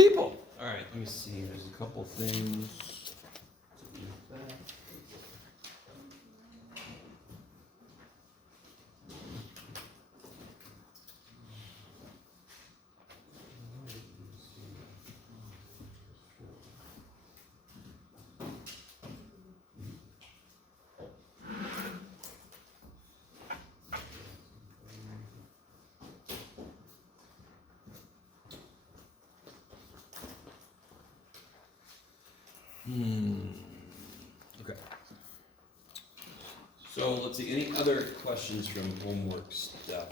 people. All right, let me see. There's a couple things. Okay. So let's see. Any other questions from homework stuff?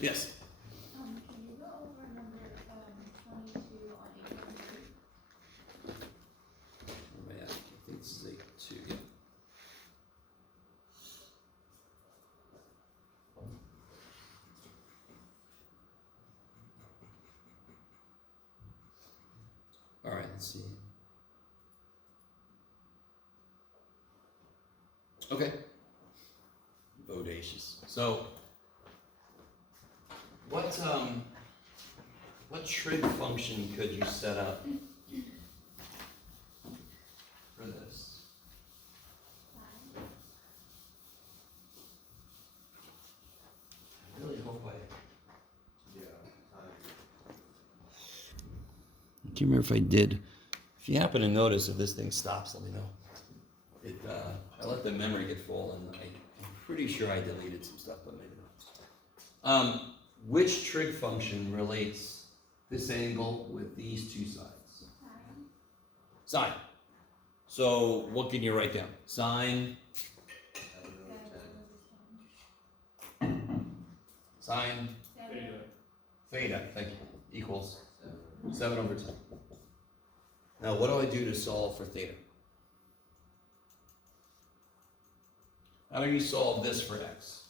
Yes. Can you go over number 22 on 8.3? Oh man, I think this is 8.2. Yeah. All right, let's see. Okay. Bodacious. So, what trig function could you set up for this? I really hope I. Yeah. I can't remember if I did. If you happen to notice if this thing stops, let me know. I let the memory get full, and I'm pretty sure I deleted some stuff, but maybe not. Which trig function relates this angle with these two sides? Sine. So what can you write down? Sine. Sine. Theta. Thank you. Equals 7/10. Now what do I do to solve for theta? How do you solve this for x?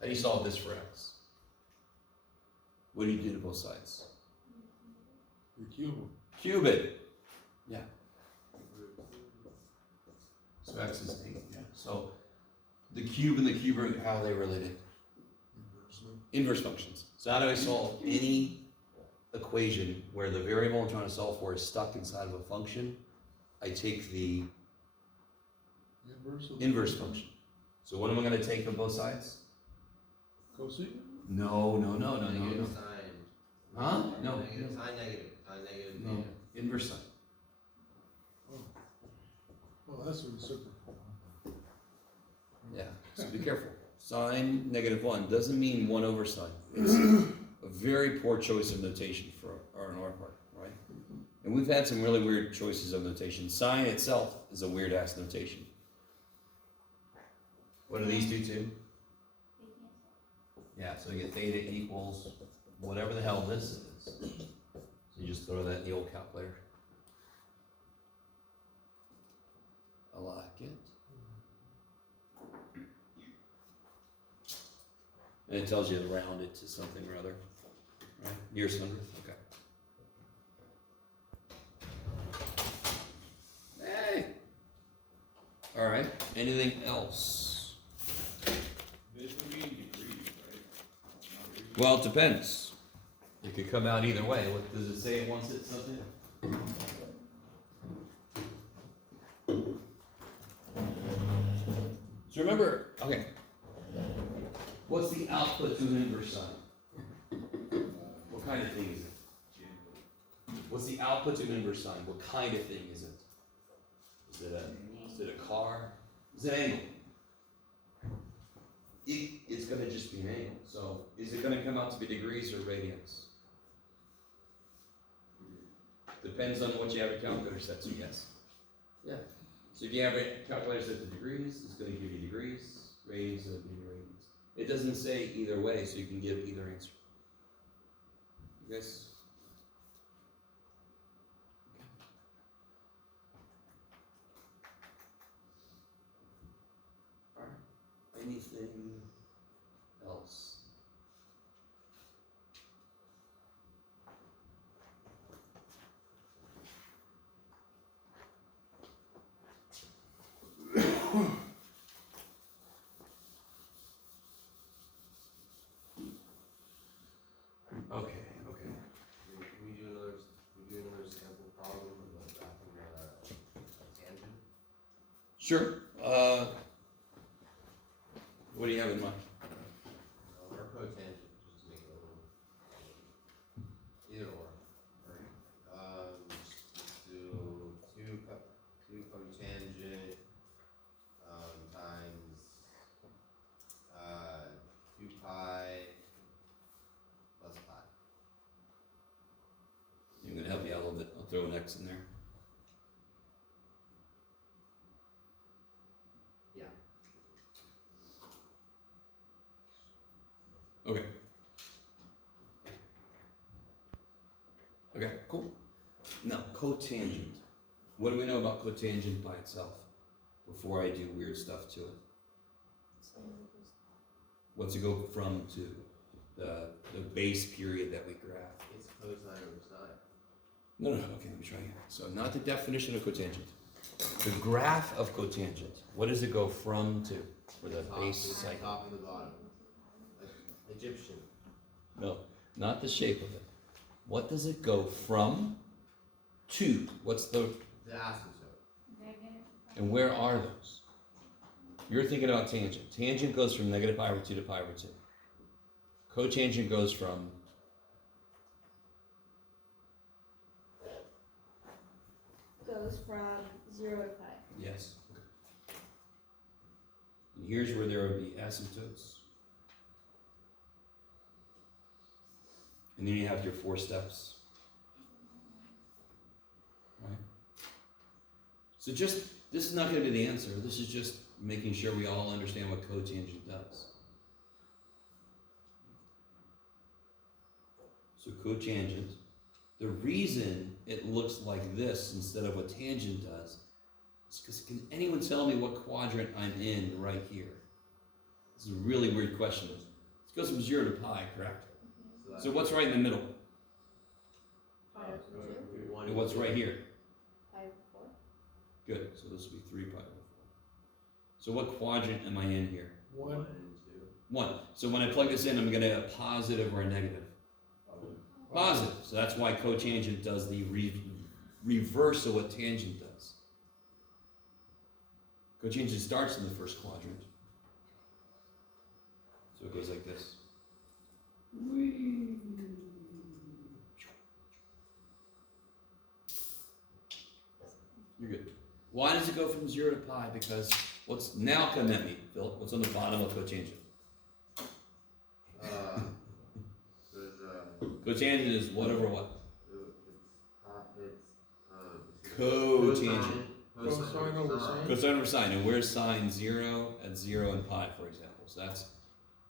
How do you solve this for x? What do you do to both sides? You cube. Cube it. Yeah. So x is 8. Yeah. So the cube and the cube root, how are they related? Inverse functions. So how do I solve any equation where the variable I'm trying to solve for is stuck inside of a function? I take the inverse function. So what am I going to take from both sides? Cosine? No. Negative sine. Huh? No. Negative, sine negative. Sine negative. No. Inverse sine. Oh, that's a reciprocal. Yeah. So be careful. Sine -1 doesn't mean 1 over sine. It's a very poor choice of notation on our part, right? And we've had some really weird choices of notation. Sine itself is a weird ass notation. What do these do too? Yeah, so you get theta equals whatever the hell this is. So you just throw that in the old calculator. I like it. And it tells you to round it to something or other, right? Near 100th, okay. Hey! All right, anything else? This would be in degrees, right? Well, it depends. It could come out either way. What does it say it wants it something? So remember, okay. What's the output to an inverse sine? What kind of thing is it? What's the output to an inverse sine? What kind of thing is it? Is it a car? Is it an angle? It's going to just be an angle. So is it going to come out to be degrees or radians? Depends on what you have a calculator set to, yes. Yeah. So if you have a calculator set to degrees, it's going to give you degrees. Radians is going to give you radians. It doesn't say either way, so you can give either answer. You guys? Okay. All right. Anything else? Sure. What do you have in mind? Or cotangent, just to make it a little. Either or. Let's do two cotangent, times, 2 pi plus pi. I'm gonna help you out a little bit. I'll throw an X in there. Yeah. Okay. Okay, cool. Now, cotangent. What do we know about cotangent by itself before I do weird stuff to it? What's it go from to? The base period that we graph. It's cosine over sine. No, okay, let me try again. So not the definition of cotangent. The graph of cotangent. What does it go from to? For the base cycle. Top and the bottom. Like Egyptian. No, not the shape of it. What does it go from to? What's the, The asymptote. Negative. and where are those? You're thinking about tangent. Tangent goes from negative pi over 2 to pi over 2. Cotangent goes from, Goes from 0 to pi. yes. And here's where there would be asymptotes. And then you have your 4 steps. Right? So just, this is not going to be the answer. This is just making sure we all understand what cotangent does. So cotangent, the reason it looks like this instead of what tangent does is because, can anyone tell me what quadrant I'm in right here? This is a really weird question. It goes from 0 to pi, correct? So what's right in the middle? Pi over 2. And what's right here? Pi over 4. Good, so this will be 3 pi over 4. So what quadrant am I in here? 1. and 2. 1. So when I plug this in, I'm going to get a positive or a negative? Positive. So that's why cotangent does the reverse of what tangent does. Cotangent starts in the first quadrant. So it goes like this. You're good. Why does it go from 0 to pi? Because what's now come at me, Phil? What's on the bottom of cotangent? Cotangent is what over what? Cotangent. Cosine over sine. Cosine over sine. And where's sine? 0 at 0 and pi, for example. So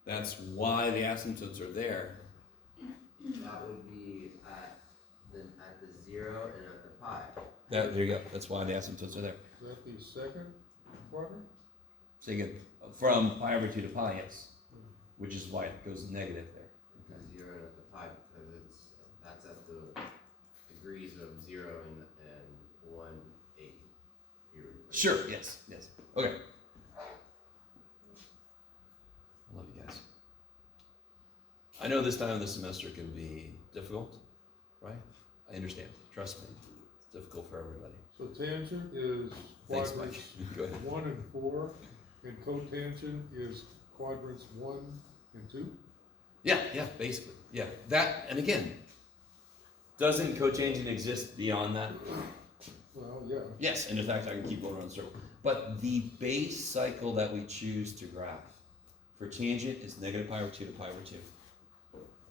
that's why the asymptotes are there. That would be at the 0 and at the pi. There you go. That's why the asymptotes are there. Is that the second quadrant? So you get from pi over 2 to pi, yes. Which is why it goes negative there. Okay. 0 and at the pi because that's at the degrees of 0 and 1, 8. Sure, yes. Okay. I love you guys. I know this time of the semester can be difficult, right? I understand. Trust me. It's difficult for everybody. So tangent is Thanks, quadrants Mike. Go ahead. 1 and 4, and cotangent is quadrants 1 and 2? Yeah, basically. Yeah. That, and again, doesn't cotangent exist beyond that? Well, yeah. Yes, and in fact, I can keep going around the circle. But the base cycle that we choose to graph for tangent is negative pi over 2 to pi over 2.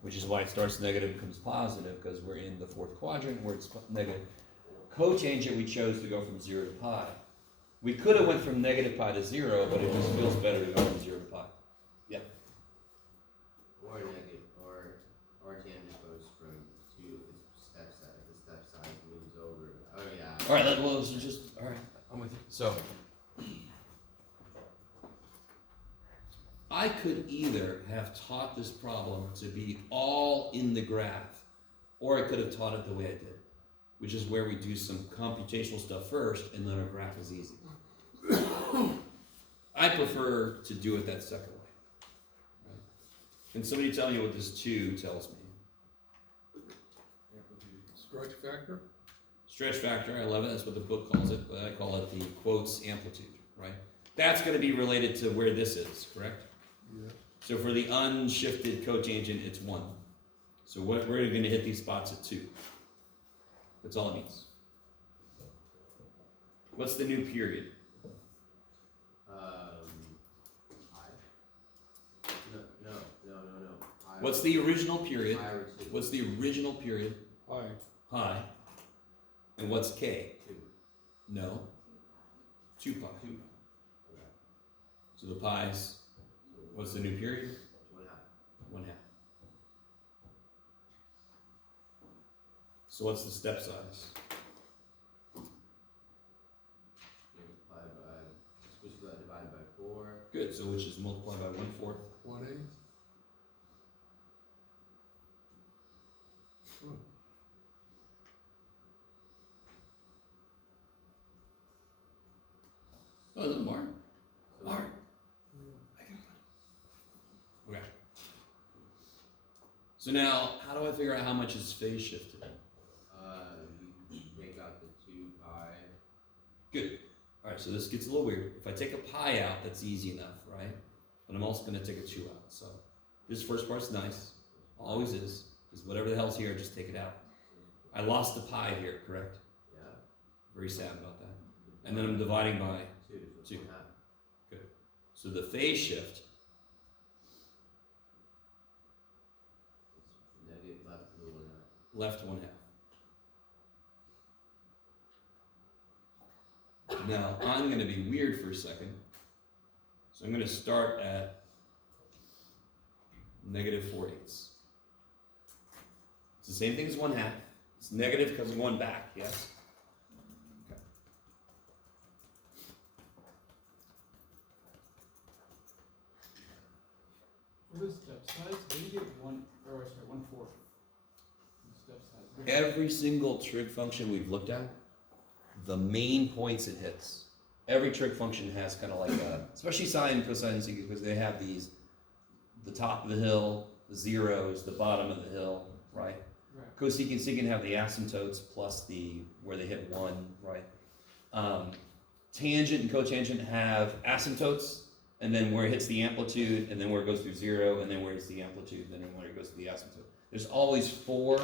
Which is why it starts negative and becomes positive, because we're in the 4th quadrant where it's negative. Cotangent, we chose to go from 0 to pi. We could have went from negative pi to 0, but it just feels better to go from 0 to pi. Yeah. Or negative, or tangent goes from 2, the step size moves over. Oh yeah. All right, well, this is just, all right, I'm with you. So, I could either have taught this problem to be all in the graph, or I could have taught it the way I did, which is where we do some computational stuff first, and then our graph is easy. I prefer to do it that second way. Right? Can somebody tell me what this 2 tells me? Stretch factor? Stretch factor, I love it, that's what the book calls it, but I call it the quotes amplitude, right? That's gonna be related to where this is, correct? Yeah. So for the unshifted cotangent, it's 1. So what, we're gonna hit these spots at 2. That's all it means. What's the new period? No. What's the original period? Pi over 2. What's the original period? Pi. Pi. And what's k? 2. No. 2 pi. 2. Okay. So the pi's, what's the new period? 1/2. 1/2. So what's the step size? Multiplied by, supposed to divide by 4. Good, so which is multiplied by 1/4. 1/8. Oh, is it Mark? So Mark. Okay. So now, how do I figure out how much is phase shifted? You take out the 2 pi. Good. All right, so this gets a little weird. If I take a pi out, that's easy enough, right? But I'm also going to take a 2 out. So this first part's nice. Always is. Because whatever the hell's here, just take it out. I lost the pi here, correct? Yeah. Very sad about that. And then I'm dividing by 2. So 2. 1/2. Good. So the phase shift, It's negative left to the 1/2. left 1/2. Now, I'm going to be weird for a second. So I'm going to start at negative 4/8. It's the same thing as 1/2. It's negative because I'm going back, yes? Okay. For the step size, they get 1/4. Step size. Every single trig function we've looked at, the main points it hits. Every trig function has kind of like a, especially sine, cosine, and secant, because they have these, the top of the hill, the zeros, the bottom of the hill, right? Right. Cosecant, secant have the asymptotes plus the, where they hit 1, right? Tangent and cotangent have asymptotes, and then where it hits the amplitude, and then where it goes through 0, and then where it's the amplitude, and then where it goes to the asymptote. There's always 4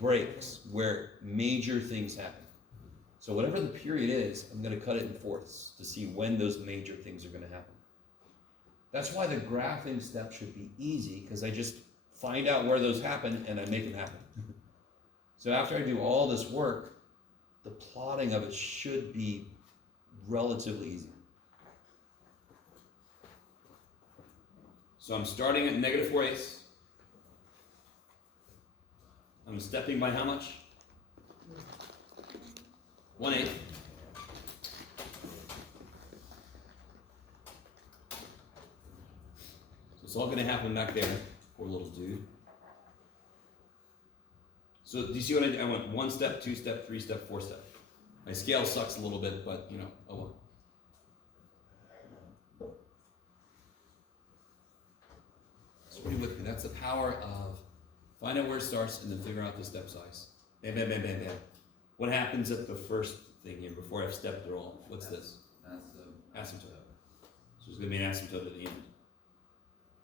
breaks where major things happen. So whatever the period is, I'm going to cut it in fourths to see when those major things are going to happen. That's why the graphing step should be easy, because I just find out where those happen and I make them happen. So after I do all this work, the plotting of it should be relatively easy. So I'm starting at negative 4/8. I'm stepping by how much? 1/8. So it's all going to happen back there. Poor little dude. So do you see what I went 1 step, 2 step, 3 step, 4 step. My scale sucks a little bit, but you know, oh well. So read with me. That's the power of find out where it starts and then figure out the step size. Bam, bam, bam, bam, bam. What happens at the first thing here before I've stepped through all? What's this? That's the Asymptote. So there's going to be an asymptote at the end.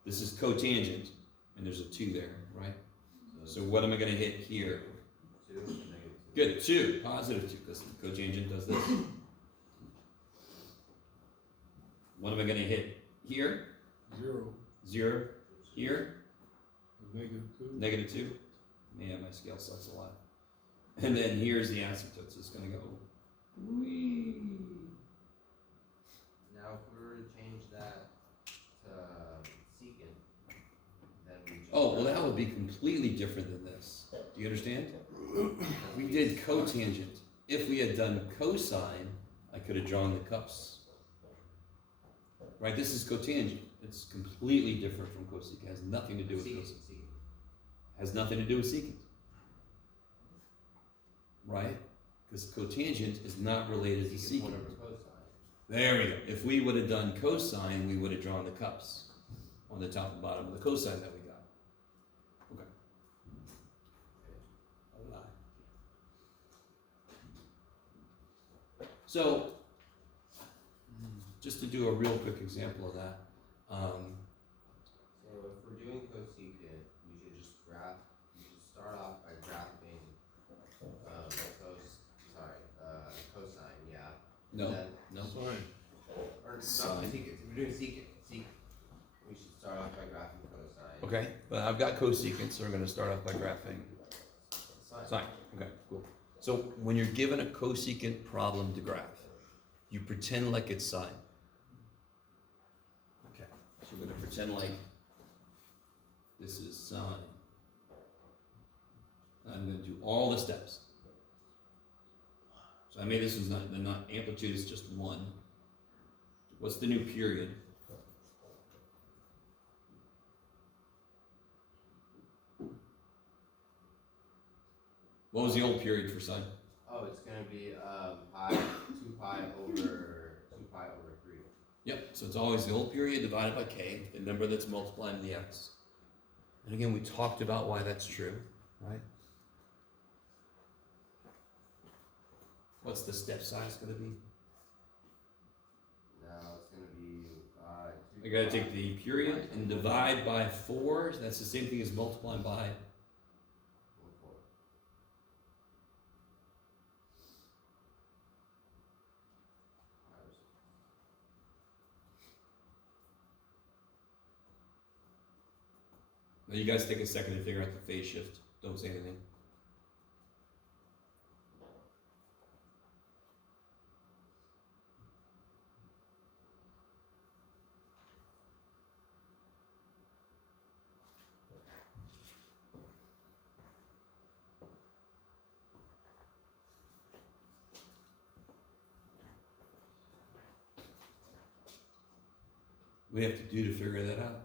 This is cotangent, and there's a 2 there, right? So what am I going to hit here? 2 and negative 2. Good, 2, positive 2, because the cotangent does this. What am I going to hit here? 0. 0. Here? -2. Negative 2. Man, my scale sucks a lot. And then here's the asymptote, so it's going to go. Whee. Now, if we were to change that to secant, then we just. Oh, well, that would be completely different than this. Do you understand? We did cotangent. If we had done cosine, I could have drawn the cups. Right, this is cotangent. It's completely different from cosecant. It has nothing to do with Secant, cosecant. secant. Has nothing to do with secant. Right? Because cotangent is not related to Secant secant. 1 over cosine. There we go. If we would have done cosine, we would have drawn the cups on the top and bottom of the cosine that we got. Okay. So, just to do a real quick example of that. So if we're doing cosecant, we should just we should start off by graphing, cosine, yeah. No, Then, no. Sine. or not Sine. secant, if we're doing secant, we should start off by graphing cosine. Okay, but I've got cosecant, so we're gonna start off by graphing Sine. sine. Okay, cool. So when you're given a cosecant problem to graph, you pretend like it's sine. Okay, so we're gonna pretend like this is sine. I'm gonna do all the steps. So I made this was not amplitude is just 1. What's the new period? What was the old period for sine? Oh, it's gonna be pi 2 pi over 3. Yep, so it's always the old period divided by k, the number that's multiplying the x. And again, we talked about why that's true, right? What's the step size gonna be? Now it's gonna be I gotta take the period and divide by 4, that's the same thing as multiplying by 1/4. Now you guys take a second to figure out the phase shift. Don't say anything. What do you have to do to figure that out?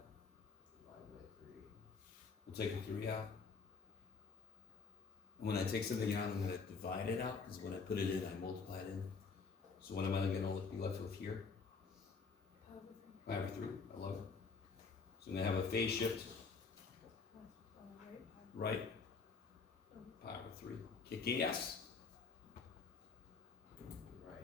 Divided by 3. We'll take the 3 out. And when I take something out, I'm gonna divide it out, because when I put it in, I multiply it in. So what am I gonna be left with here? Pi over 3, I love it. So I'm gonna have a phase shift, right? Pi over 3. Kick ass. Right.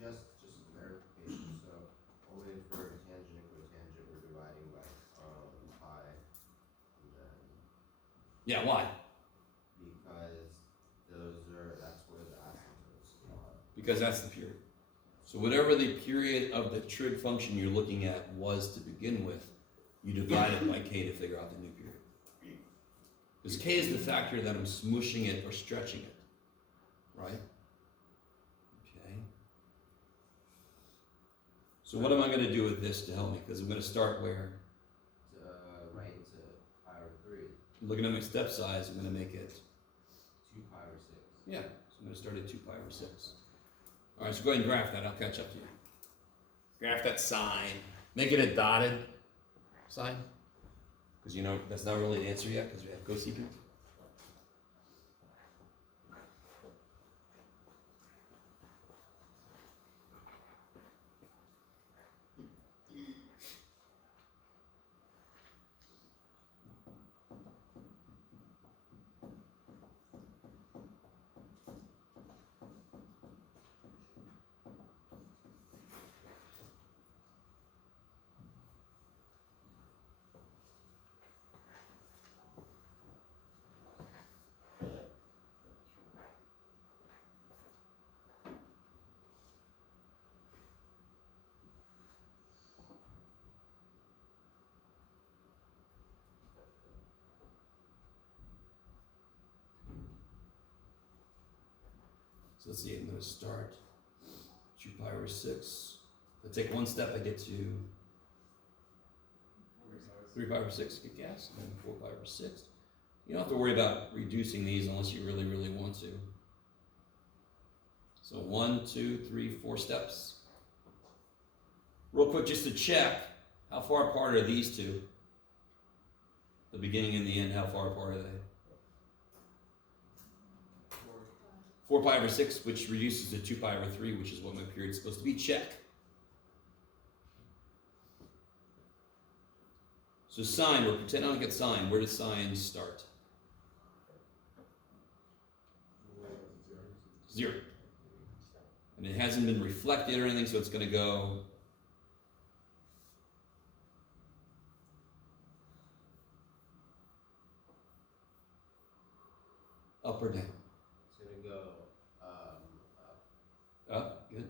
Now, just clarification, so only for tangent and cotangent, we're dividing by pi, and then, Yeah, why? because that's where the asymptotes are. Because that's the period. So whatever the period of the trig function you're looking at was to begin with, you divide it by k to figure out the new period. Because k is the factor that I'm smooshing it or stretching it, right? Okay. So what am I going to do with this to help me? Because I'm going to start where? Right into pi over 3, Looking at my step size, I'm going to make it, 2 pi over 6. yeah, so I'm going to start at 2 pi over 6. All right, so go ahead and graph that. I'll catch up to you. Graph that sine. Make it a dotted sign. Because you know, that's not really an answer yet, because we have cosecant. So let's see, I'm going to start 2 pi over 6. If I take one step, I get to 3 pi over 6, get gas, and then 4 pi over 6. You don't have to worry about reducing these unless you really, really want to. So 1, 2, 3, 4 steps. Real quick, just to check, how far apart are these two? The beginning and the end, how far apart are they? 4 pi over 6, which reduces to 2 pi over 3, which is what my period is supposed to be. Check. So sine, we're pretending like it's sine. Where does sine start? 0. And it hasn't been reflected or anything, so it's going to go up or down? It's gonna go, up. Up, good.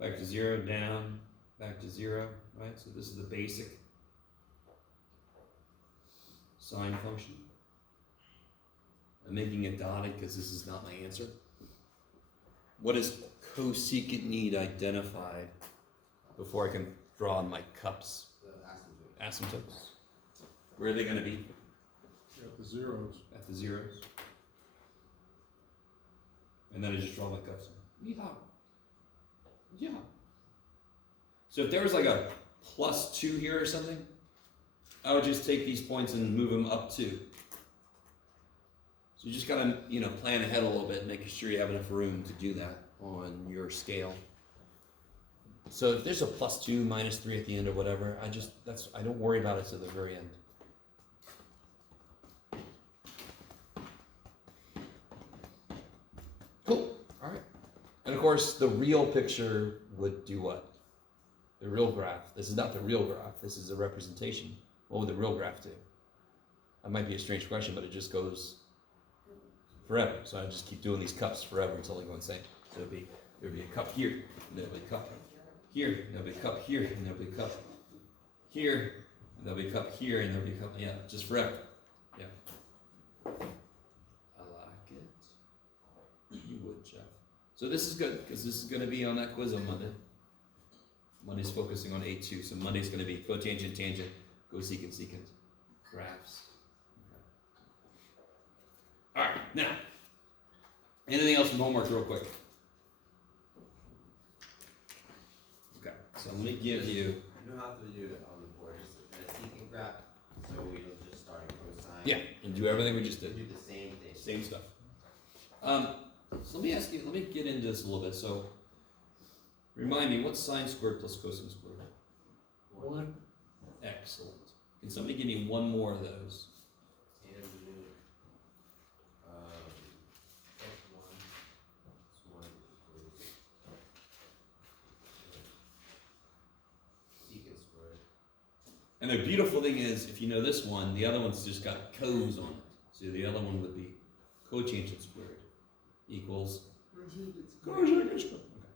Back to 0, down, back to 0, right? So this is the basic sine function. I'm making it dotted because this is not my answer. What does cosecant need identified before I can draw on my cups? The asymptote. Asymptotes. Where are they going to be? At the zeros. At the zeros. And then I just draw my cups. Yeah. Yeah. So if there was like a +2 here or something, I would just take these points and move them up 2. So you just gotta, plan ahead a little bit, making sure you have enough room to do that on your scale. So if there's a +2, -3 at the end or whatever, I don't worry about it to the very end. Cool. All right. And of course, the real picture would do what? The real graph. This is not the real graph. This is a representation. What would the real graph do? That might be a strange question, but it just goes forever. So I just keep doing these cups forever until I go insane. So there'd be a cup here, and there'll be a cup here, and there'll be a cup here, and there'll be a cup here, and there'll be a cup here, and there'll be a cup, yeah, just forever. Yeah. I like it. You would, Jeff. So this is good, because this is going to be on that quiz on Monday. Monday's focusing on A2, so Monday's going to be cotangent, tangent, cosecant, secant, graphs. All right, now, anything else from homework real quick? Okay, so let me give you... You don't have to do it on the board, just a secant graph, so we'll just start in cosine. Yeah, and do everything we just did. Do the same thing. Same stuff. So let me get into this a little bit. So, remind me, what's sine squared plus cosine squared? 1. Excellent. Can somebody give me one more of those? And the beautiful thing is, if you know this one, the other one's just got cos on it. So the other one would be cotangent squared equals cosecant squared. Okay.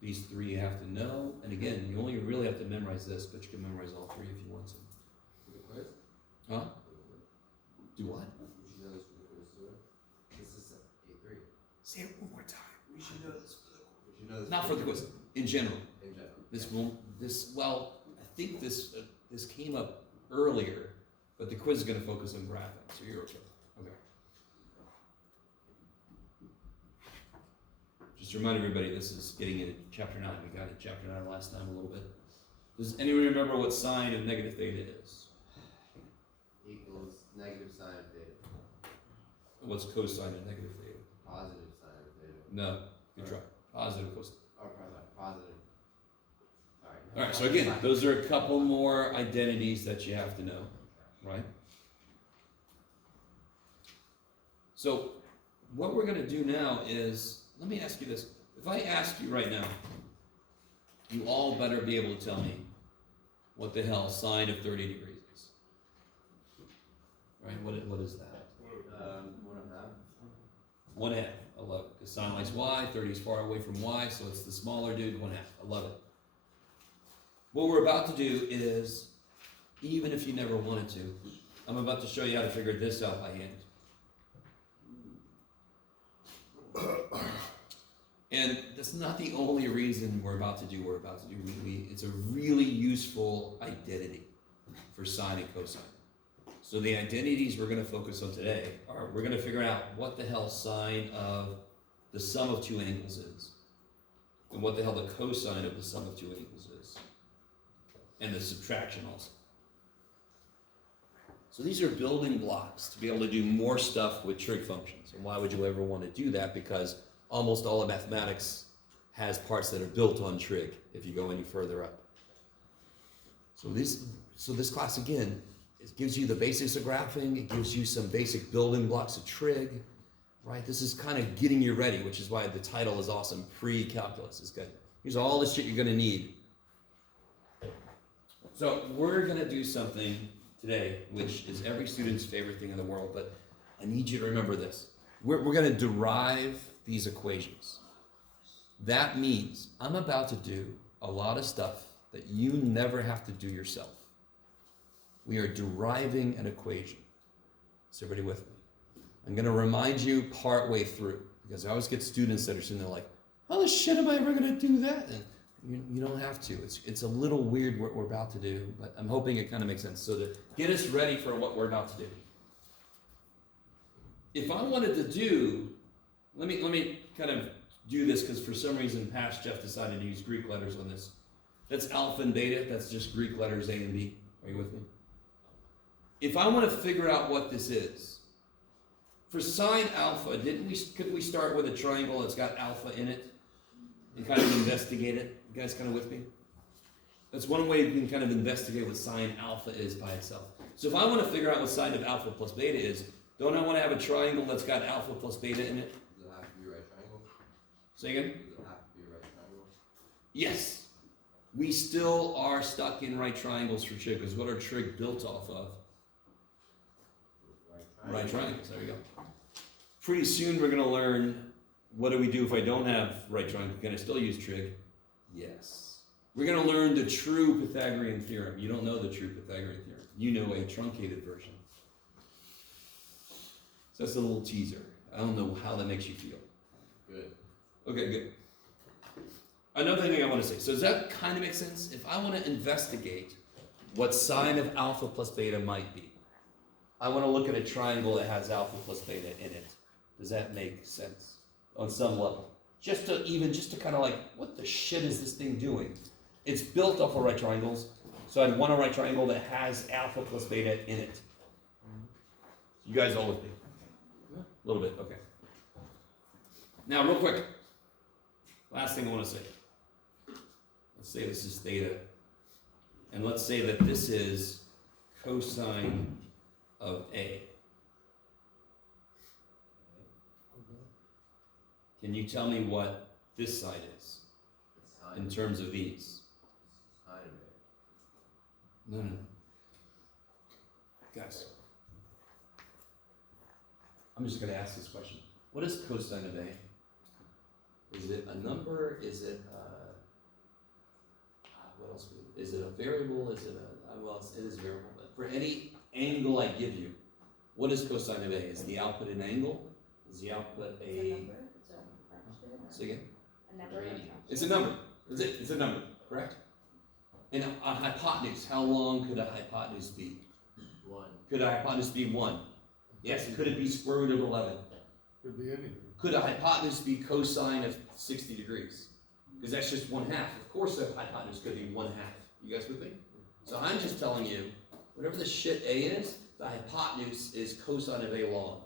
These 3 you have to know, and again, you only really have to memorize this, but you can memorize all 3 if you want to. For the quiz? Huh? Do what? We should know this for the quiz too. This is A3. Say it one more time. We should know this for the quiz. We should know this Not for the quiz. In general. In general. I think this came up earlier, but the quiz is going to focus on graphing, so you're okay. Okay. Just to remind everybody, this is getting into chapter 9. We got into chapter 9 last time a little bit. Does anyone remember what sine of negative theta is? Equals negative sine of theta. What's cosine of negative theta? Positive sine of theta. No. Good try. Positive cosine. Oh, positive. All right, so again, those are a couple more identities that you have to know, right? So what we're going to do now is, let me ask you this. If I ask you right now, you all better be able to tell me what the hell sine of 30 degrees is. Right, what is that? 1/2. 1/2, I love it. Because sine likes y, 30 is far away from y, so it's the smaller dude, 1/2. I love it. What we're about to do is, even if you never wanted to, I'm about to show you how to figure this out by hand. And that's not the only reason we're about to do what we're about to do. It's a really useful identity for sine and cosine. So the identities we're going to focus on today are, we're going to figure out what the hell sine of the sum of 2 angles is, and what the hell the cosine of the sum of 2 angles is, and the subtraction also. So these are building blocks to be able to do more stuff with trig functions. And why would you ever want to do that? Because almost all of mathematics has parts that are built on trig if you go any further up. So this class again it gives you the basics of graphing. It gives you some basic building blocks of trig, right? This is kind of getting you ready, which is why the title is awesome. Pre-calculus is good. Here's all the shit you're gonna need. So we're gonna do something today, which is every student's favorite thing in the world, but I need you to remember this. We're gonna derive these equations. That means I'm about to do a lot of stuff that you never have to do yourself. We are deriving an equation. Is everybody with me? I'm gonna remind you part way through, because I always get students that are sitting there like, how the shit am I ever gonna do that? And you don't have to. It's a little weird what we're about to do, but I'm hoping it kind of makes sense. So to get us ready for what we're about to do. If I wanted to do, let me kind of do this, because for some reason past Jeff decided to use Greek letters on this. That's alpha and beta, that's just Greek letters A and B. Are you with me? If I want to figure out what this is, for sine alpha, couldn't we start with a triangle that's got alpha in it and kind of investigate it? You guys kind of with me? That's one way you can kind of investigate what sine alpha is by itself. So if I want to figure out what sine of alpha plus beta is, don't I want to have a triangle that's got alpha plus beta in it? Does it have to be a right triangle? Say again? Does it have to be a right triangle? Yes. We still are stuck in right triangles for trig, because what are trig built off of? Right triangles, there we go. Pretty soon we're going to learn, what do we do if I don't have right triangle? Can I still use trig? Yes. We're going to learn the true Pythagorean theorem. You don't know the true Pythagorean theorem. You know a truncated version. So that's a little teaser. I don't know how that makes you feel. Good. Okay, good. Another thing I want to say. So does that kind of make sense? If I want to investigate what sine of alpha plus beta might be, I want to look at a triangle that has alpha plus beta in it. Does that make sense on some level? Just to kind of like, what the shit is this thing doing? It's built off of right triangles, so I'd want a right triangle that has alpha plus beta in it. You guys all with me? A little bit, okay. Now, real quick, last thing I want to say. Let's say this is theta, and let's say that this is cosine of A. Can you tell me what this side is It's sine. in terms of these? Sine of A. No. Guys, I'm just going to ask this question. What is cosine of A? Is it a number? Is it what else? Is it a variable? Is it a, well, it is variable, but for any angle I give you, what is cosine of A? Is the output an angle? Is the output It's a a, number, it's a fraction, say again? a number or a fraction. It's a number. Is it? It's a number, correct? And a hypotenuse, how long could a hypotenuse be? 1. Could a hypotenuse be 1? Yes. Could it be square root of 11? Could be anything. Could a hypotenuse be cosine of 60 degrees? Because that's just 1/2. Of course a hypotenuse could be 1/2. You guys with me? So I'm just telling you, whatever the shit A is, the hypotenuse is cosine of A long.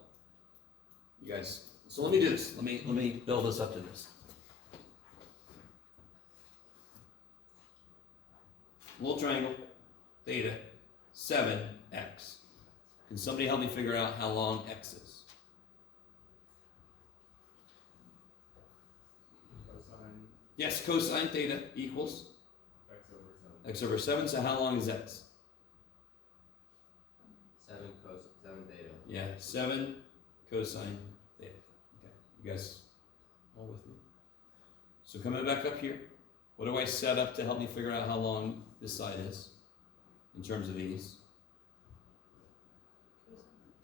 You guys, so let me do this. Let me build this up to this. Little triangle, theta, 7x. Can somebody help me figure out how long x is? Cosine Yes, cosine theta equals x over 7. x over 7, so how long is x? 7 theta. Yeah, 7 cosine theta. Okay, you guys all with me? So coming back up here, what do I set up to help me figure out how long this side is in terms of these?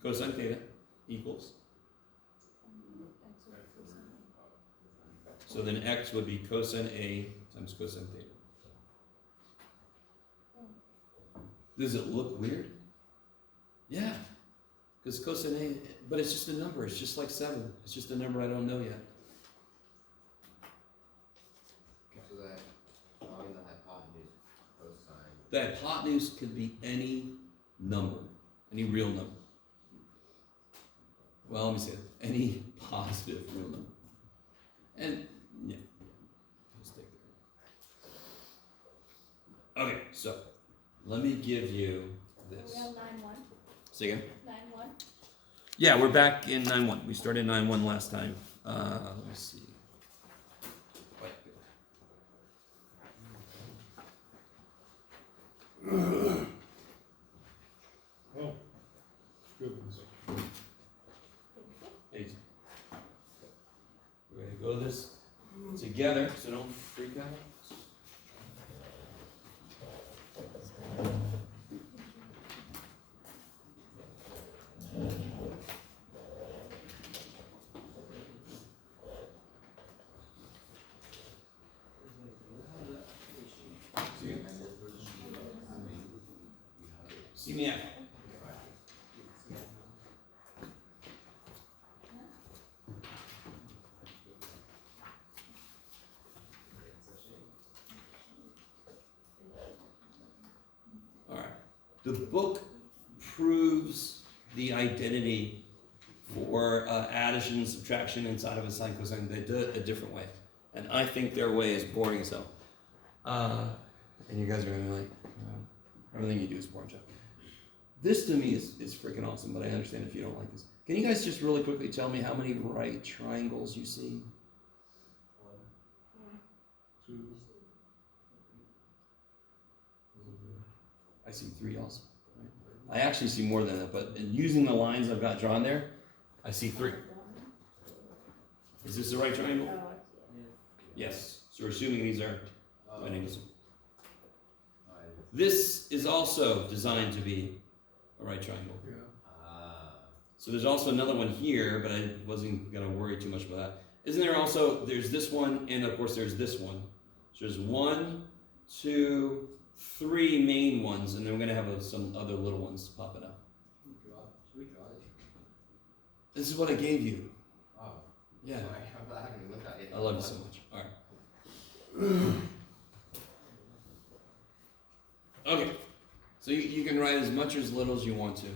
Cosine theta equals. So then x would be cosine A times cosine theta. Does it look weird? Yeah, because cosine A, but it's just a number. It's just like 7. It's just a number I don't know yet. So that on the hypotenuse cosine. The hypotenuse could be any number, any real number. Well, let me say it. Any positive real number. And, yeah, let's take that. Okay, so let me give you this. We have 9-1, Say again? 9-1. Yeah, we're back in 9-1. We started 9-1 last time. Let me see. Wait. Oh, goodness. Hey, we're gonna go this together, so don't freak out. See me out. All right. The book proves the identity for addition, subtraction inside of a sine cosine. They do it a different way, and I think their way is boring as hell. And you guys are gonna be like, everything you do is boring, Jeff. This to me is freaking awesome, but I understand if you don't like this. Can you guys just really quickly tell me how many right triangles you see? 2. I see 3 also. I actually see more than that, but in using the lines I've got drawn there, I see 3. Is this the right triangle? Yes. So we're assuming these are right angles. This is also designed to be a right triangle. Yeah. So there's also another one here, but I wasn't going to worry too much about that. Isn't there also, there's this one, and of course there's this one. So there's 1, 2, 3 main ones, and then we're going to have some other little ones popping up. Should we draw it? This is what I gave you. Oh. Yeah. Sorry, I haven't even looked at it. I love you so much. All right. Okay. So you can write as much or as little as you want to.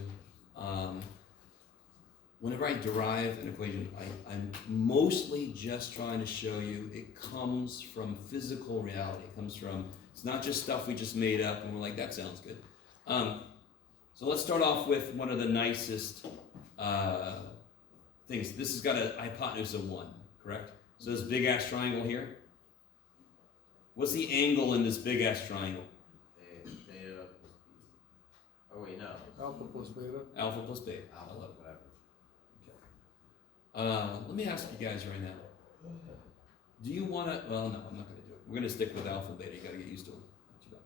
Whenever I derive an equation, I'm mostly just trying to show you it comes from physical reality. It comes from, it's not just stuff we just made up and we're like, that sounds good. So let's start off with one of the nicest things. This has got a hypotenuse of 1, correct? So this big ass triangle here. What's the angle in this big ass triangle? Beta plus B. Oh wait, no. Alpha plus beta. Alpha plus beta. Alpha, I love it. whatever. Let me ask you guys right now. Do you want to? Well, no, I'm not going to do it. We're going to stick with alpha beta. You got to get used to it. Not too bad.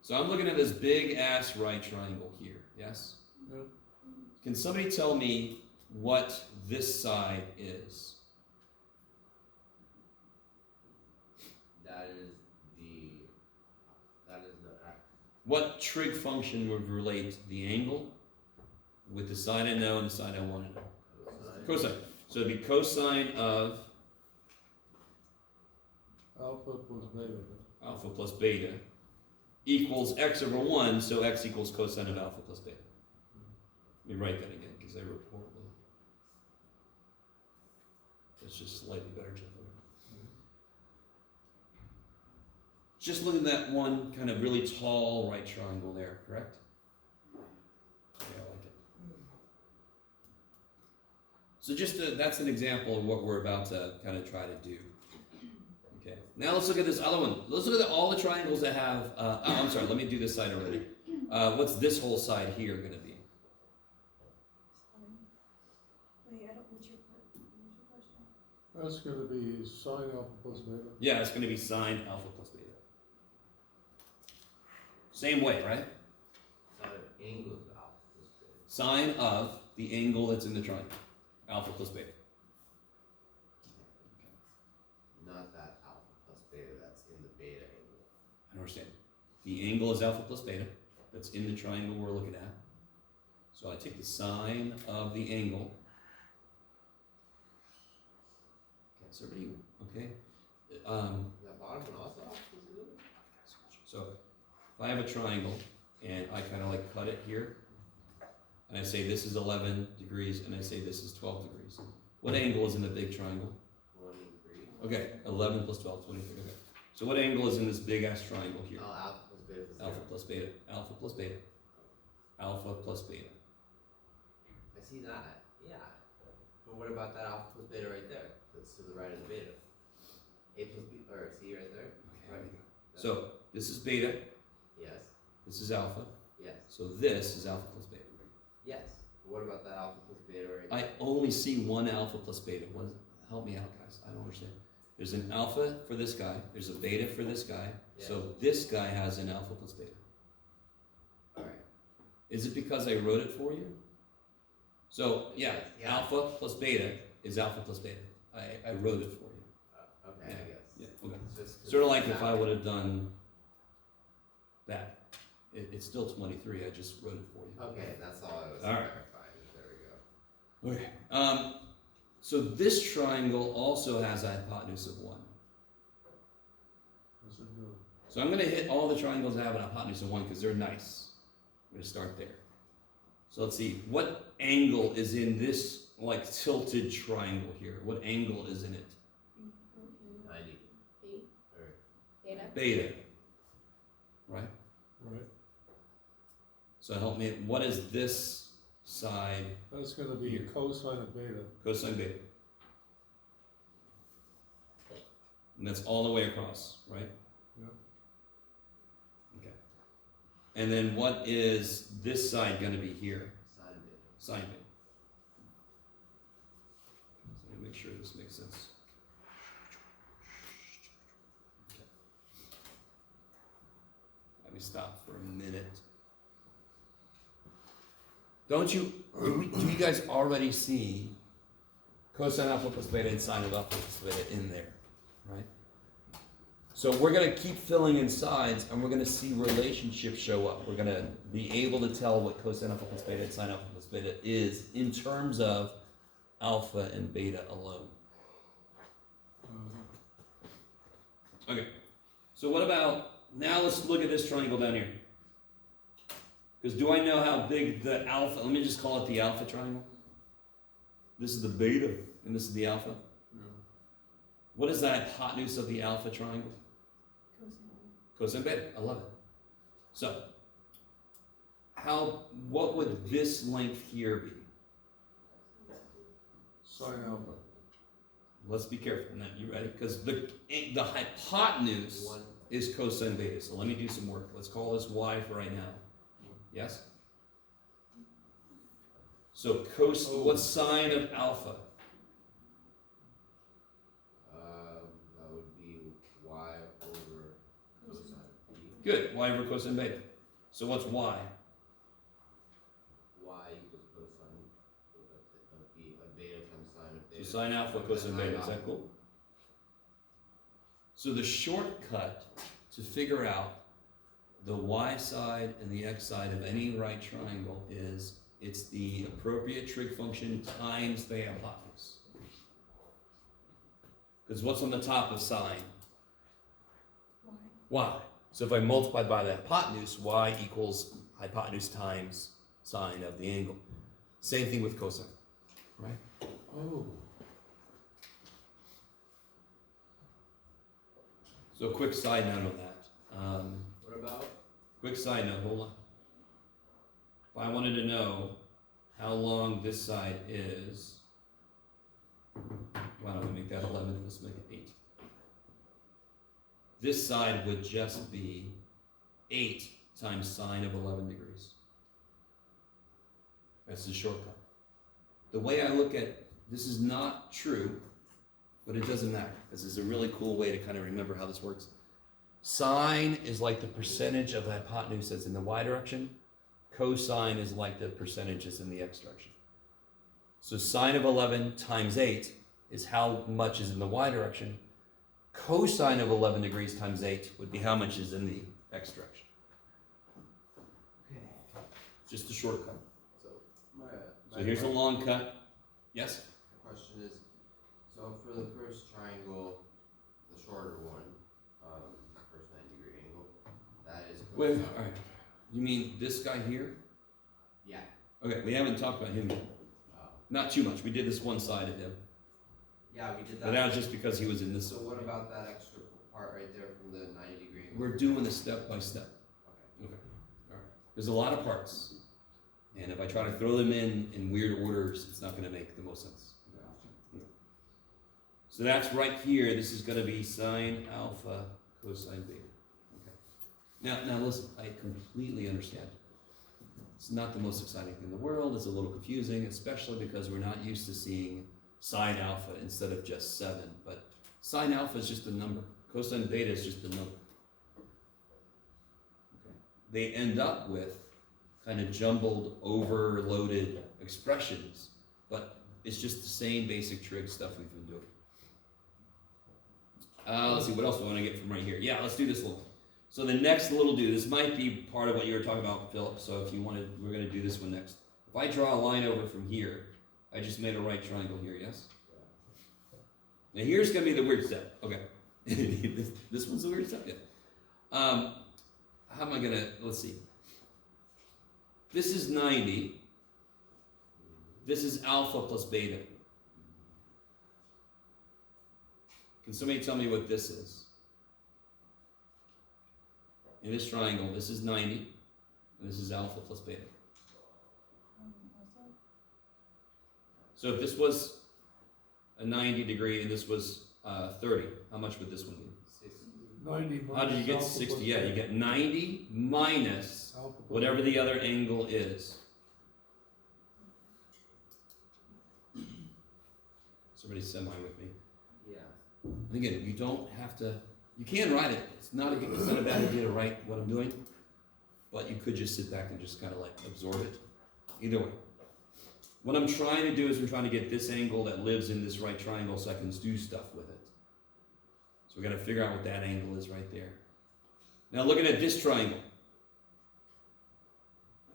So I'm looking at this big ass right triangle here. Yes. Yeah. Can somebody tell me what this side is? That is the What trig function would relate the angle with the side I know and the side I want to know? Cosine. So it'd be cosine of Alpha plus beta. alpha plus beta equals x over 1, so x equals cosine of alpha plus beta. Let me write that again, because I wrote horribly. It's just slightly better. Just look at that one kind of really tall right triangle there, correct? Yeah, I like it. So that's an example of what we're about to kind of try to do. Okay, now let's look at this other one. Let's look at all the triangles that have, I'm sorry, let me do this side already. What's this whole side here going to be? Wait, I don't, what's your question? That's gonna be sine alpha plus beta. Yeah, it's going to be sine alpha plus beta. Same way, right? angle of alpha plus beta. Sine of the angle that's in the triangle, alpha plus beta. Not that alpha plus beta that's in the beta angle. I understand. The angle is alpha plus beta. That's in the triangle we're looking at. So I take the sine of the angle. Okay, so everybody, okay? That bottom one also alpha plus beta? So if I have a triangle and I kind of like cut it here, and I say this is 11 degrees, and I say this is 12 degrees. What angle is in the big triangle? 23. Okay, 11 plus 12, 23. Okay. So what angle is in this big ass triangle here? Oh, alpha plus beta. Is Alpha zero. plus beta. Alpha plus beta. alpha plus beta. I see that, yeah. But what about that alpha plus beta right there? That's to the right of the beta. A plus B, or C right there? Okay, so this is beta, Yes, this is alpha, yes, so this is alpha plus beta. yes. But what about that alpha plus beta right I there? only see one alpha plus beta. What, help me out, guys. I don't understand. There's an alpha for this guy. There's a beta for this guy. So this guy has an alpha plus beta. Alright. Is it because I wrote it for you? So yeah, Yeah. alpha plus beta is alpha plus beta. I wrote it for you. Okay, I guess. Yeah. Okay. It's just 'cause Sort of it's like if I not- would have done that. It's still 23. I just wrote it for you. Okay, that's all I was All right. clarifying. There we go. Okay. So this triangle also has a hypotenuse of 1. What's it doing? So I'm going to hit all the triangles that have an hypotenuse of 1 because they're nice. I'm going to start there. So let's see. What angle is in this like tilted triangle here? What angle is in it? 90. B, Or, beta. Beta. Right? Right, So help me. What is this side? that's gonna be Here. cosine of beta. Cosine beta. And that's all the way across, right? Yeah. Okay. And then what is this side going to be here? sine of beta. Sine beta. So let me make sure this makes sense. Okay. Let me stop for a minute. Don't you, do you guys already see cosine alpha plus beta and sine of alpha plus beta in there, right? So we're going to keep filling in sides and we're going to see relationships show up. We're going to be able to tell what cosine alpha plus beta and sine alpha plus beta is in terms of alpha and beta alone. Okay, so what about, now let's look at this triangle down here. Because do I know how big the alpha, let me just call it the alpha triangle. This is the beta and this is the alpha. Yeah. What is the hypotenuse of the alpha triangle? Cosine beta, I love it. So, what would this length here be? Sine alpha. Let's be careful now, you ready? Because the hypotenuse One. is cosine beta, so let me do some work. Let's call this y for right now. Yes? So what's sine of alpha? That would be y over cosine of b. Good, y over cosine beta. So what's y? Y equals cosine of b, of beta times sine of So beta. sine alpha, cosine beta, is that cool? So the shortcut to figure out the y side and the x side of any right triangle is it's the appropriate trig function times the hypotenuse. Because what's on the top of sine? Y. So if I multiply by the hypotenuse, y equals hypotenuse times sine of the angle. Same thing with cosine, right? Oh, So quick side note on that. What about? Quick side note, hold on. If I wanted to know how long this side is, why don't we make that 11, let's make it 8. This side would just be 8 times sine of 11 degrees. That's the shortcut. The way I look at, this is not true, but it doesn't matter. This is a really cool way to kind of remember how this works. Sine is like the percentage of the hypotenuse that's in the y direction. Cosine is like the percentages in the x direction. So sine of 11 times 8 is how much is in the y direction. Cosine of 11 degrees times 8 would be how much is in the x direction. Okay. Just a shortcut. So, So here's a long cut. Yes? My question is, so for the first triangle, the shorter one, first 90-degree angle, that is Wait, cosine. all right. You mean this guy here? Yeah. Okay, we haven't talked about him yet. Not too much. We did this one side of him. Yeah, we did that. But that was just because he was in this. So what about that extra part right there from the 90-degree angle? We're doing this step by step. Okay. Okay. All right. There's a lot of parts. And if I try to throw them in weird orders, it's not going to make the most sense. So that's right here. This is going to be sine alpha cosine beta. Okay. Now listen, I completely understand. It's not the most exciting thing in the world. It's a little confusing, especially because we're not used to seeing sine alpha instead of just 7. But sine alpha is just a number. Cosine beta is just a number. Okay. They end up with kind of jumbled, overloaded expressions, but it's just the same basic trig stuff we've been doing. Let's see, what else do I want to get from right here? Yeah, let's do this little. So the next little do, this might be part of what you were talking about, Philip, so if you wanted, we're going to do this one next. If I draw a line over from here, I just made a right triangle here, yes? Now here's going to be the weird step. Okay. this one's the weird step, yeah. How am I going to, let's see. This is 90. This is alpha plus beta. Can somebody tell me what this is? In this triangle, this is 90, and this is alpha plus beta. So if this was a 90 degree and this was 30, how much would this one be? 90 minus How did you get alpha 60? plus Yeah, you beta. get 90 minus Alpha plus whatever the other angle is. Somebody semi with me. Yeah. And again, you don't have to, you can write it. It's not a bad idea to write what I'm doing, but you could just sit back and just kind of like absorb it. Either way. What I'm trying to do is I'm trying to get this angle that lives in this right triangle so I can do stuff with it. So we got to figure out what that angle is right there. Now looking at this triangle.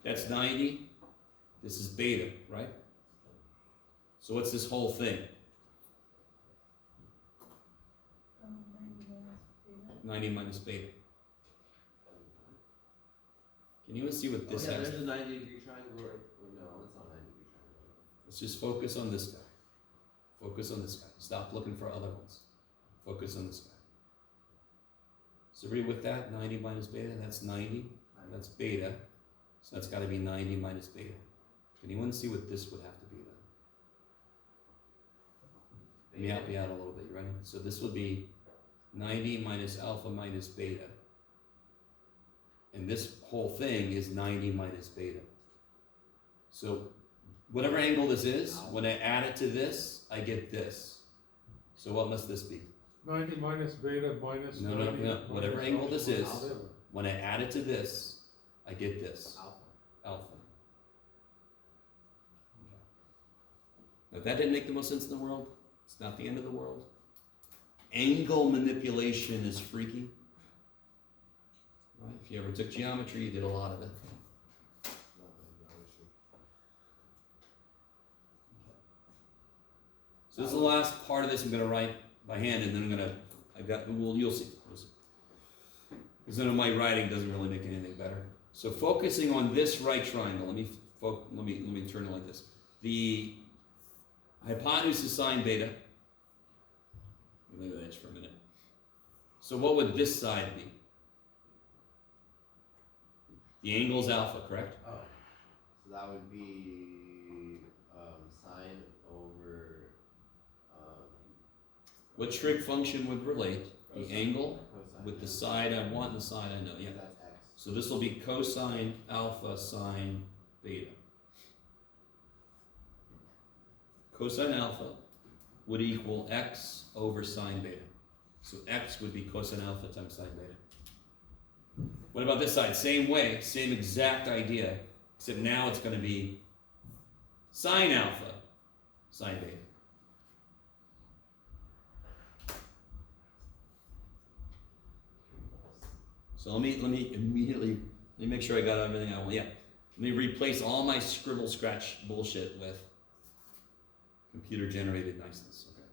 That's 90. This is beta, right? So what's this whole thing? 90 minus beta. Can you even see what this has? There's a 90-degree triangle. Or no, it's not a 90-degree triangle. Let's just focus on this guy. Focus on this guy. Stop looking for other ones. Focus on this guy. So read with that, 90 minus beta, that's 90. That's beta. So that's got to be 90 minus beta. Can anyone see what this would have to be then? Let me help you out a little bit. You ready? So this would be 90 minus alpha minus beta. And this whole thing is 90 minus beta. So whatever angle this is, when I add it to this, I get this. So what must this be? 90 minus beta minus No, 90 no, no. minus Whatever angle this alpha is, plus beta. when I add it to this, I get this. Alpha. Alpha. Now, if that didn't make the most sense in the world, it's not the end of the world. Angle manipulation is freaky. Right? If you ever took geometry, you did a lot of it. So this is the last part of this I'm going to write by hand, and then you'll see. Because then my writing doesn't really make anything better. So focusing on this right triangle, let me turn it like this. The hypotenuse is sine beta. Let me look at this for a minute. So what would this side be? The angle is alpha, correct? Oh, so that would be sine over. What trig function would relate? The angle Cosine, with the yeah. side I want and the side I know. Yeah. That's x. So this will be cosine alpha sine beta. Cosine alpha would equal x over sine beta. So x would be cosine alpha times sine beta. What about this side? Same way, same exact idea, except now it's going to be sine alpha sine beta. So let me make sure I got everything I want. Yeah. Let me replace all my scribble scratch bullshit with computer generated niceness. Okay.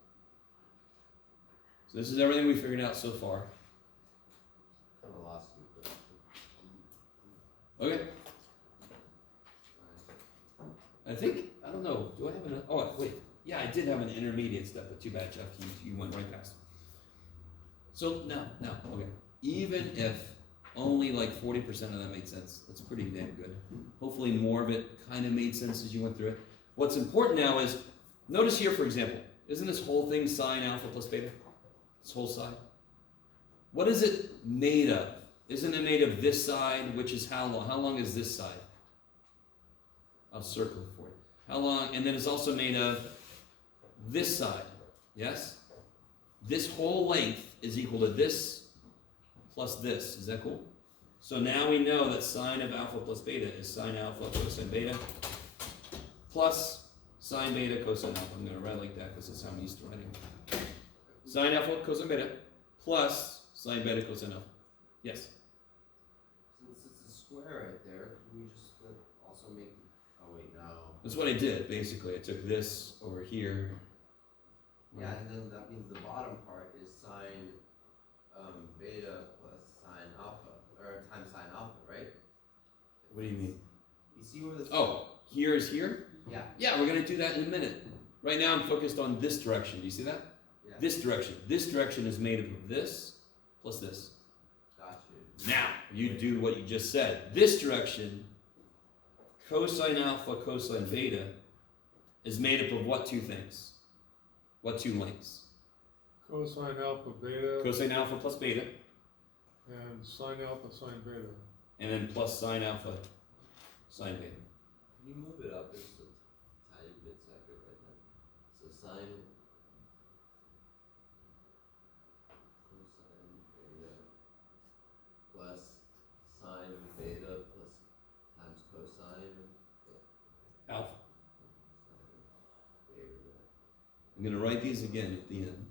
So this is everything we figured out so far. Kind of lost me, but. Okay. I think, I don't know, do I have an, oh wait, yeah, I did have an intermediate step, but too bad, Jeff, you went right past it. So now, okay, even if only like 40% of that made sense. That's pretty damn good. Hopefully more of it kind of made sense as you went through it. What's important now is, notice here for example, isn't this whole thing sine alpha plus beta? This whole side? What is it made of? Isn't it made of this side, which is how long? How long is this side? I'll circle it for you. How long? And then it's also made of this side. Yes? This whole length is equal to this plus this. Is that cool? So now we know that sine of alpha plus beta is sine alpha cosine beta plus sine beta cosine alpha. I'm going to write like that because that's how I'm used to writing. Sine alpha cosine beta plus sine beta cosine alpha. Yes? Since it's a square right there, can we just also make, oh wait, no. That's what I did, basically. I took this over here. Yeah, and then that means the bottom part is sine beta plus sine alpha, or times sine alpha, right? What do you mean? You see where this? Oh, here is here? Yeah. Yeah, we're going to do that in a minute. Right now I'm focused on this direction. Do you see that? Yeah. This direction. This direction is made up of this plus this. Got you. Now, you do what you just said. This direction, cosine alpha, cosine beta, is made up of what two things? What two lengths? Cosine alpha beta Cosine alpha plus beta, and sine alpha sine beta. and then plus sine alpha, sine beta. Can you move it up just a tiny bit second right now? So sine cosine beta plus sine beta plus times cosine Alpha. beta. I'm going to write these again at the end.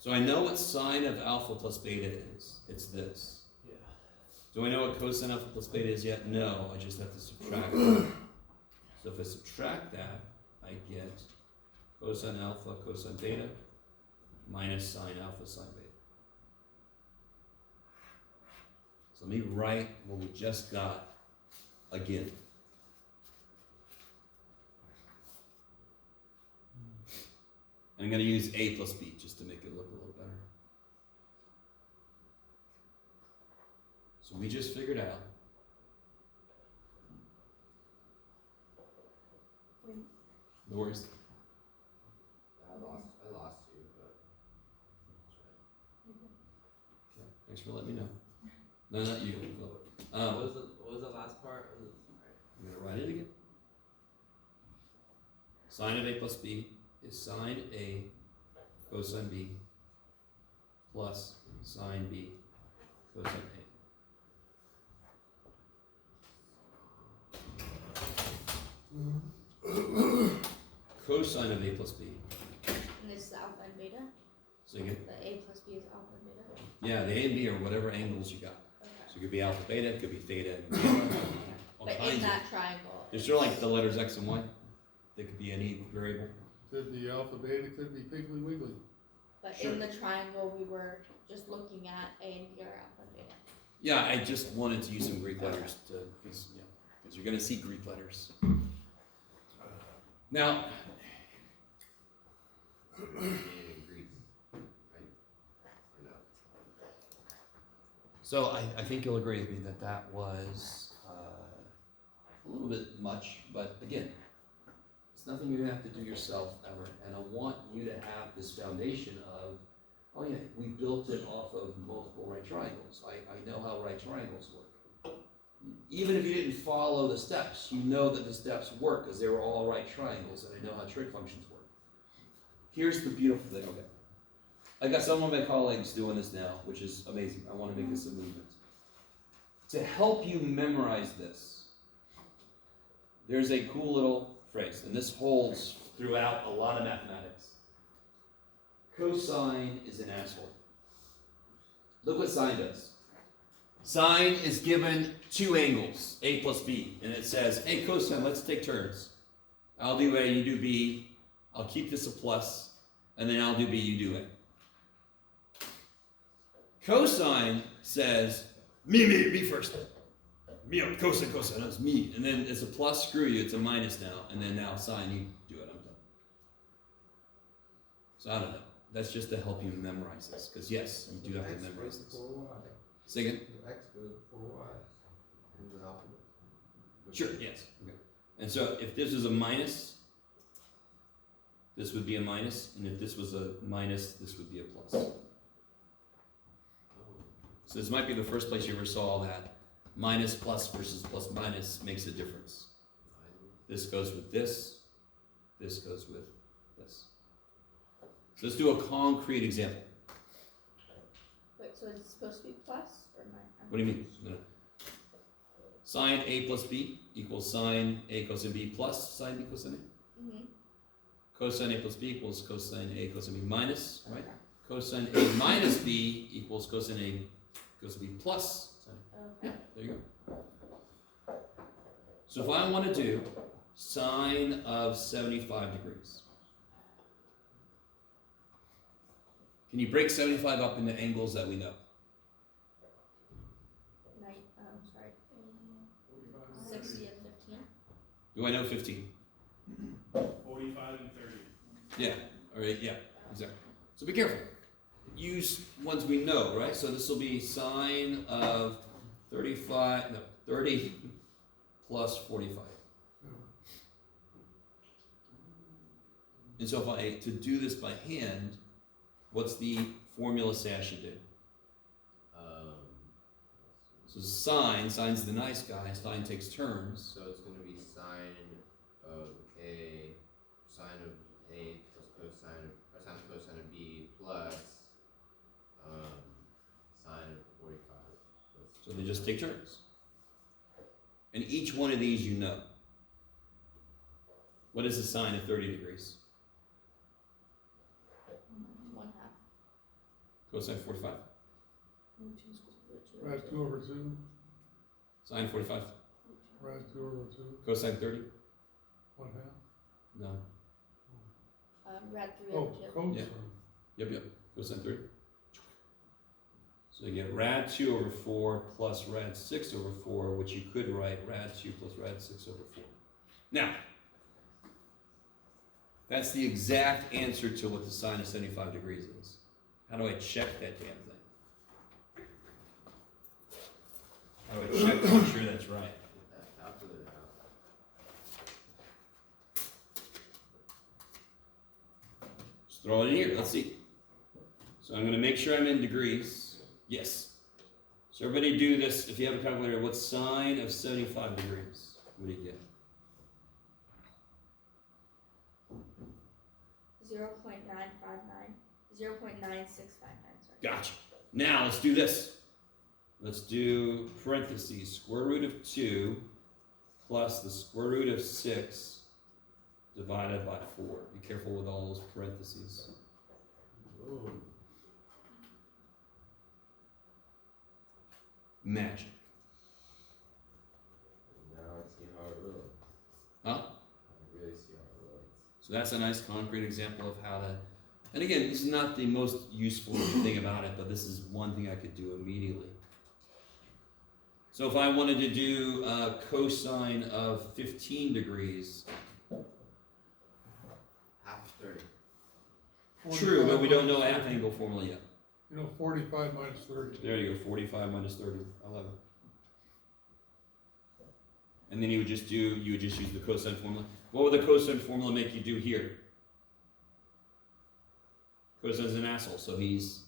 So I know what sine of alpha plus beta is. It's this. Yeah. Do I know what cosine alpha plus beta is yet? No, I just have to subtract that. So if I subtract that, I get cosine alpha cosine beta minus sine alpha sine beta. So let me write what we just got again. And I'm going to use a plus b just to make it look a little better. So we just figured out no worries. I lost you, but Okay, thanks for letting me know. No, not you. what was the last part? I'm going to write it again. Sine of a plus b is sine a cosine b plus sine b cosine a. Cosine of a plus b. And this is alpha and beta? So you get, The a plus b is alpha and beta? yeah, the a and b are whatever angles you got. Okay. So it could be alpha beta, it could be theta, it could be gamma, it could be all But kinds in of. that triangle. Is there like the letters x and y? They could be any variable. Could be alpha beta, could be piggly wiggly. But Sure. in the triangle, we were just looking at a and b are alpha and beta. Yeah, I just wanted to use some Greek letters to, because you're going to see Greek letters. Now, In Greece, right? Or no? so I think you'll agree with me that that was a little bit much, but again, it's nothing you have to do yourself ever. And I want you to have this foundation of, oh yeah, we built it off of multiple right triangles. I know how right triangles work. Even if you didn't follow the steps, you know that the steps work because they were all right triangles, and I know how trig functions work. Here's the beautiful thing, okay. I got some of my colleagues doing this now, which is amazing. I want to make this a movement. To help you memorize this, there's a cool little phrase, and this holds throughout a lot of mathematics. Cosine is an asshole. Look what sine does. Sine is given two angles, a plus b, and it says, hey cosine, let's take turns. I'll do a, you do b, I'll keep this a plus, and then I'll do b, you do a. Cosine says, me first. Me, cosine, that's me. And then it's a plus, screw you, it's a minus now. And then now sine, you do it, I'm done. So I don't know. That's just to help you memorize this, because yes, you do have to memorize this. Say again? X goes before Y in the alphabet. Sure, yes. Okay. And so if this was a minus, this would be a minus, and if this was a minus, this would be a plus. So this might be the first place you ever saw that minus plus versus plus minus makes a difference. This goes with this goes with this. So let's do a concrete example. Wait, so is it supposed to be plus or minus? What do you mean? No. Sine A plus B equals sine A cosine B plus sine B cosine A. Mm-hmm. Cosine A plus B equals cosine A cosine B minus, right? Cosine A minus B equals cosine A cosine B plus sine. Okay. There you go. So if I want to do sine of 75 degrees, can you break 75 up into angles that we know? Sorry. 60 and 15. Do I know 15? 45 and 30. Yeah, all right, yeah, exactly. So be careful. Use ones we know, right? So this will be sine of 30 plus 45. And so if I, to do this by hand, what's the formula say I should do? So sine's the nice guy, sine takes turns. So it's going to be sine of A plus cosine of B plus sine of 45. So they just take turns. And each one of these you know. What is the sine of 30 degrees? 1/2. Cosine 45. Rise 2 over 2, Sine 45. rise 2 over 2, Cosine 30. 1/2. No. Rad 3 Oh, over 2. cosine. Yep. Cosine 30. So you get rad 2 over 4 plus rad 6 over 4, which you could write rad 2 plus rad 6 over 4. Now, that's the exact answer to what the sine of 75 degrees is. How do I check that damn thing? How do I check to make sure that's right? Get that calculator out. Just throw it in here. Let's see. So I'm going to make sure I'm in degrees. Yes. So everybody do this. If you have a calculator, what's sine of 75 degrees? What do you get? 0.9659. Sorry. Gotcha. Now let's do this. Let's do parentheses. Square root of 2 plus the square root of 6 divided by 4. Be careful with all those parentheses. Ooh. Magic. Now I see how it relates. Huh? I really see how it relates. So that's a nice concrete example of how to, and again, this is not the most useful thing about it, but this is one thing I could do immediately. So if I wanted to do cosine of 15 degrees, Half 30. true, but we don't know 45 half angle formula yet. You know, 45 minus 30. There you go, 45 minus 30, 11. And then you would just use the cosine formula. What would the cosine formula make you do here? Cosine's an asshole, so he's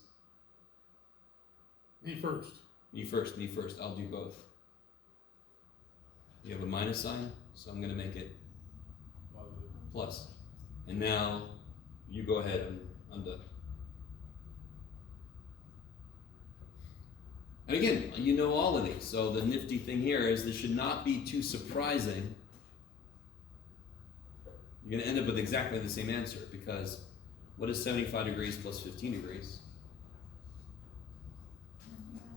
Me first. me first. I'll do both. You have a minus sign, so I'm going to make it plus. And now you go ahead, I'm done. And again, you know all of these, so the nifty thing here is this should not be too surprising. You're going to end up with exactly the same answer, because what is 75 degrees plus 15 degrees?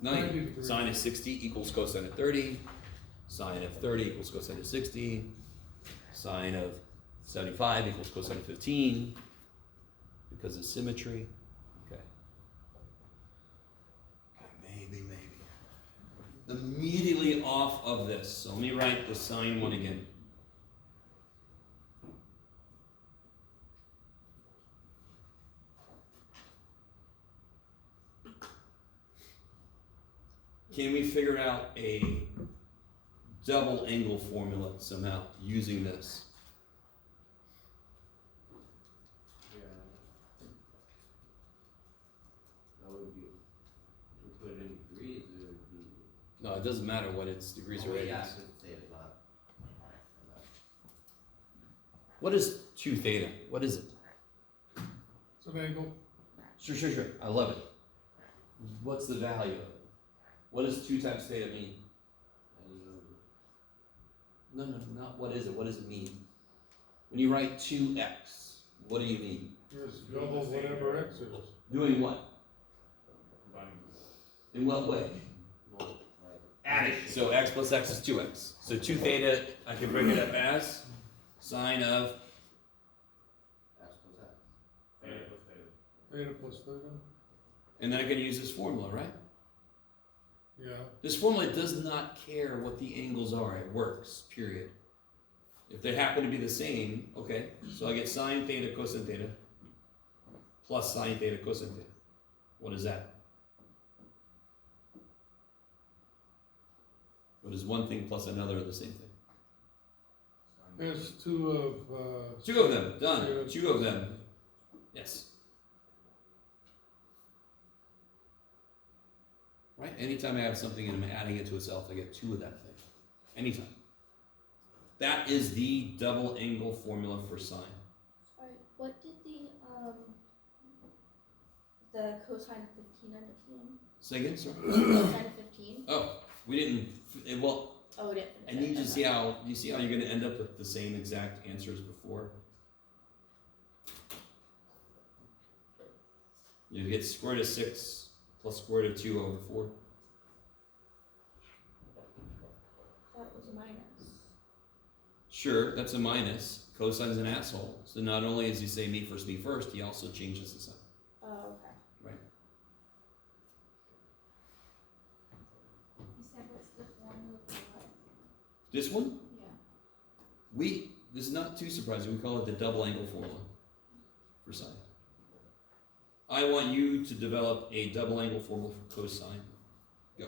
90. 90 degrees. Sine of 60 equals cosine of 30. Sine of 30 equals cosine of 60. Sine of 75 equals cosine of 15, because of symmetry. Okay. Maybe. Immediately off of this, so let me write the sine one again. Can we figure out a double angle formula somehow using this? Yeah. That would be, if we put it in degrees, it would be. No, it doesn't matter what its degrees or Oh, radians. yeah, it's theta, not. What is 2 theta? What is it? It's an angle. Sure. I love it. What's the value of it? What does 2 times theta mean? No, not what is it? What does it mean? When you write 2x, what do you mean? It's double whatever x is. Doing what? Combining. In what way? Adding. So x plus x is 2x. So 2 theta, I can bring it up as sine of, X plus X. Theta plus theta. Theta plus theta. and then I can use this formula, right? Yeah. This formula does not care what the angles are. It works, period. If they happen to be the same, okay, so I get sine theta cosine theta plus sine theta cosine theta. What is that? What is one thing plus another the same thing? There's two of, 2 of them, done. Yeah. 2 of them. Yes. Right? Anytime I have something and I'm adding it to itself, I get 2 of that thing. Anytime. That is the double angle formula for sine. Sorry, what did the cosine of 15 end up being? Say again, sir? Cosine of 15? Oh, we didn't, well, Oh, we didn't I finish need it. to see how, you see how you're gonna end up with the same exact answers before? You get square root of 6 plus square root of 2 over 4. That was a minus. Sure, that's a minus. Cosine's an asshole. So not only does he say me first, he also changes the sign. Oh, okay. Right. You said what's the formula for what? This one, Yeah. this is not too surprising. We call it the double angle formula for sine. I want you to develop a double angle formula for cosine. Go.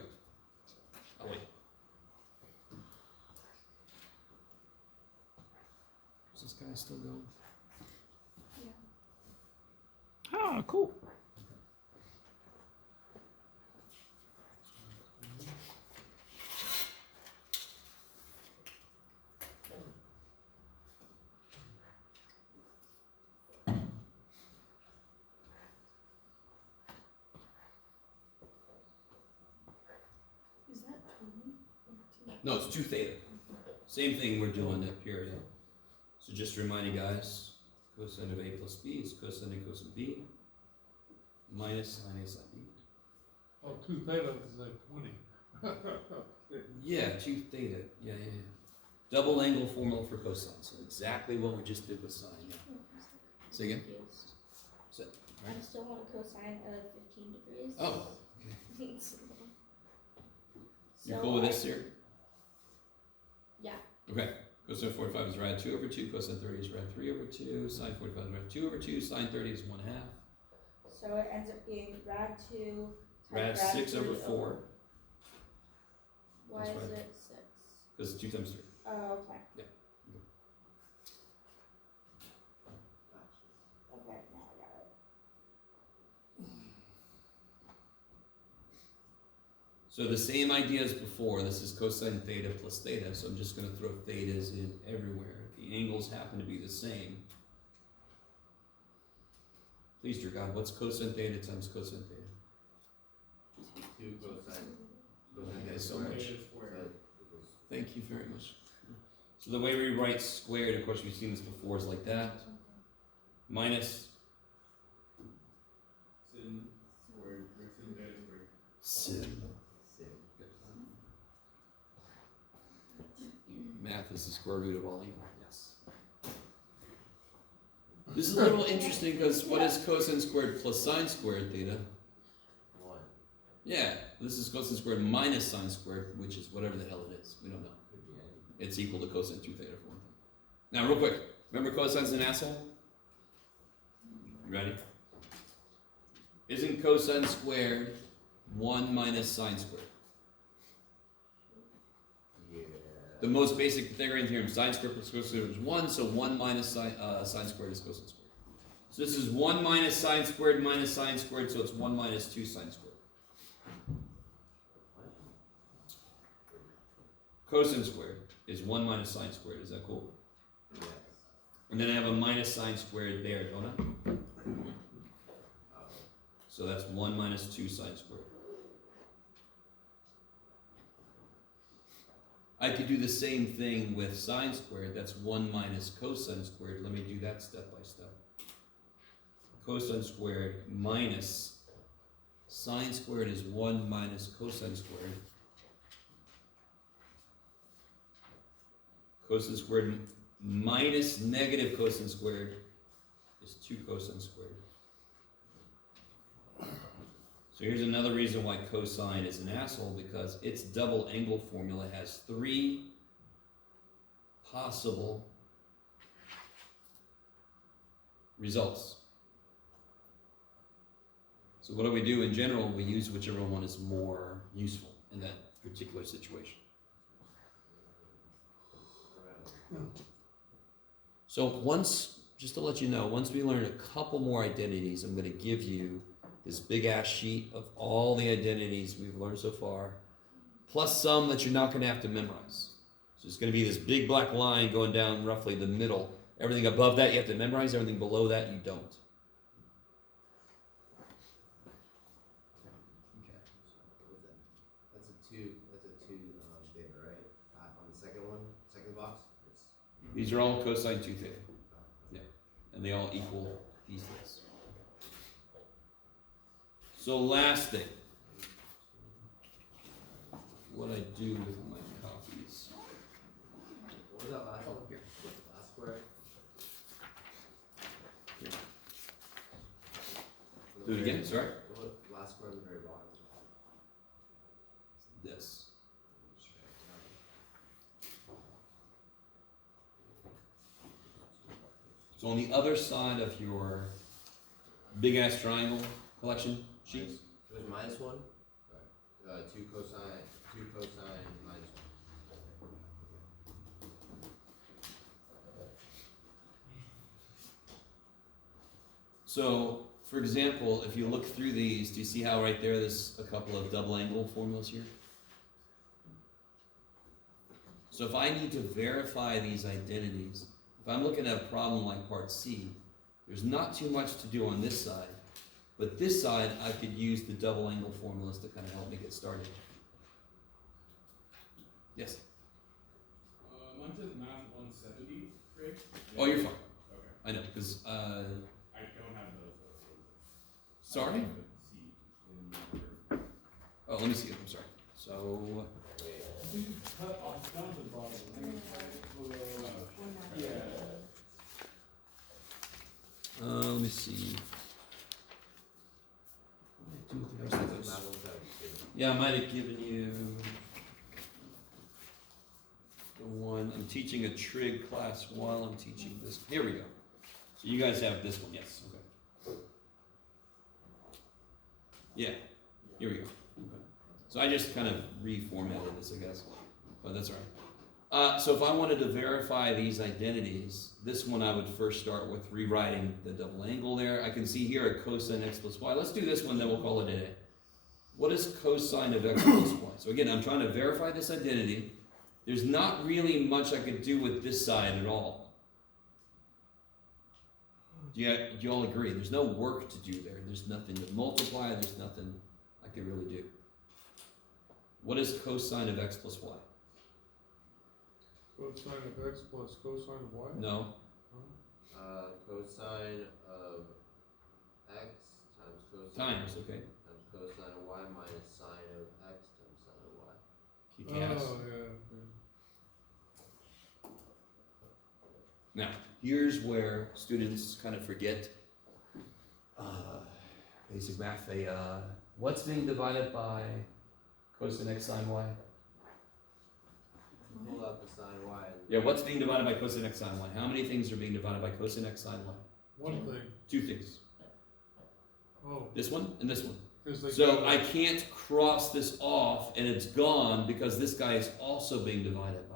I'll wait. Is this guy still going? Yeah. Ah, cool. Is that 2? No, it's 2 theta. Same thing we're doing at period. So just to remind you guys, cosine of A plus B is cosine of cosine B minus sine A sine B. oh, 2 theta is like 20. Yeah, 2 theta. Yeah. Double angle formula for cosine. So exactly what we just did with sine. Yeah. Say again? Confused. So, I still want a cosine of 15 degrees. oh, So you're cool with this here? Yeah. Okay. Cosine 45 is rad 2 over 2. Cosine 30 is rad 3 over 2. Sine 45 is rad 2 over 2. Sine 30 is 1/2. So it ends up being rad 2 times Rad 6 over 4. Why That's is right. it 6? Because 2 times 3. Oh, okay. Yeah. Okay, now I got it. So the same idea as before. This is cosine theta plus theta. So I'm just going to throw thetas in everywhere. If the angles happen to be the same. Please, dear God, what's cosine theta times cosine theta? 2 cosine. Thank you so much. Theta squared. Thank you very much. So the way we write squared, of course, we've seen this before, is like that. Minus Sin squared, or sin theta squared. sin. Math is the square root of all evil. Yes. This is a little interesting because what is cosine squared plus sine squared theta? 1. Yeah, this is cosine squared minus sine squared, which is whatever the hell it is. We don't know. Could be any. It's equal to cosine 2 theta for one thing. Now, real quick, remember cosine's an asshole? You ready? Isn't cosine squared 1 minus sine squared? The most basic Pythagorean theorem, sine squared plus cosine is 1, so 1 minus sine squared is cosine squared. So this is 1 minus sine squared, so it's 1 minus 2 sine squared. Cosine squared is 1 minus sine squared. Is that cool? Yes. And then I have a minus sine squared there, don't I? So that's 1 minus 2 sine squared. I could do the same thing with sine squared. That's 1 minus cosine squared. Let me do that step by step. Cosine squared minus sine squared is 1 minus cosine squared. Cosine squared minus negative cosine squared is 2 cosine squared. So here's another reason why cosine is an asshole, because its double angle formula has 3 possible results. So what do we do in general? We use whichever one is more useful in that particular situation. So once, just to let you know, once we learn a couple more identities, I'm going to give you this big ass sheet of all the identities we've learned so far, plus some that you're not going to have to memorize. So it's going to be this big black line going down roughly the middle. Everything above that you have to memorize, everything below that you don't. That's a two theta, right? On the second box? These are all cosine 2 theta. Yeah. And they all equal these things. So last thing, what I do with my copies. What was that last one? Here. Last square? Here. Do it again, sorry. What, last square on the very bottom? This. So on the other side of your big ass triangle collection sheets, There's minus 1? 2 cosine minus 1. so for example, if you look through these, do you see how right there there's a couple of double angle formulas here? So if I need to verify these identities, if I'm looking at a problem like part C, there's not too much to do on this side, but this side I could use the double angle formulas to kind of help me get started. Yes? Mine says math 170, Craig. Oh, you're fine. Okay. I know, because, I don't have those though. sorry? I have the C in the Oh, let me see it, I'm sorry. So, I think you cut off down to the bottom. I think it's below. Yeah. let me see. What did I do with the rest of those? Math 172. Yeah, I might have given you the one. I'm teaching a trig class while I'm teaching this. Here we go. So you guys have this one, yes. Okay. Yeah, here we go. Okay. So I just kind of reformatted this, I guess, but that's all right. So if I wanted to verify these identities, this one I would first start with rewriting the double angle there. I can see here a cosine x plus y. Let's do this one, then we'll call it a day. What is cosine of x plus y? So again, I'm trying to verify this identity. There's not really much I could do with this side at all. Do you all agree? There's no work to do there. There's nothing to multiply. There's nothing I could really do. What is cosine of x plus y? Cosine of x plus cosine of y? No. Cosine of x times cosine Times, okay. times cosine of y minus sine of x times sine of y. Kick ass. Oh, yeah. Now, here's where students kind of forget basic math. What's being divided by cosine x sine y? Pull out the sine y. Yeah, what's being divided by cosine x sine y? How many things are being divided by cosine x sine y? One thing, 2 things. oh, This one and this one. because they. So got- I can't cross this off and it's gone because this guy is also being divided by.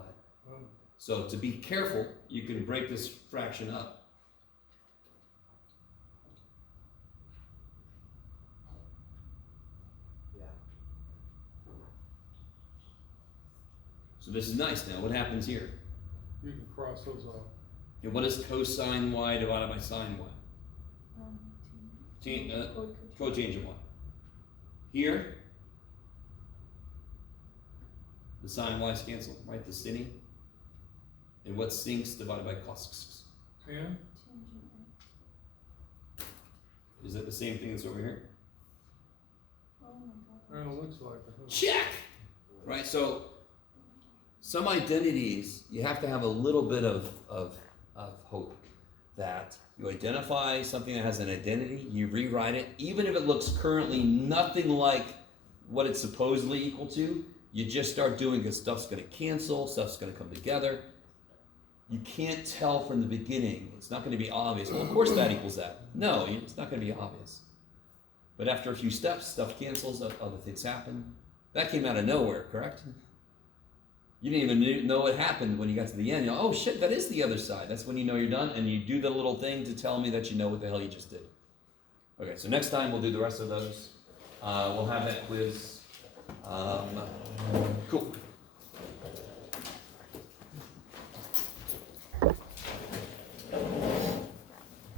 So to be careful, you can break this fraction up. Yeah. So this is nice now. What happens here? You can cross those off. And what is cosine y divided by sine y? Cotangent y. Here, the sine y's cancel, right? The sine. And what's sinks divided by cos? Tan? Is that the same thing that's over here? It looks like it. Check! Right, so some identities, you have to have a little bit of hope that you identify something that has an identity, you rewrite it, even if it looks currently nothing like what it's supposedly equal to, you just start doing because stuff's going to cancel, stuff's going to come together. You can't tell from the beginning. It's not going to be obvious. Well, of course that equals that. No, it's not going to be obvious. But after a few steps, stuff cancels, other things happen. That came out of nowhere, correct? You didn't even know what happened when you got to the end. You know, oh shit, that is the other side. That's when you know you're done, and you do the little thing to tell me that you know what the hell you just did. Okay, so next time we'll do the rest of those. We'll have that quiz. Cool.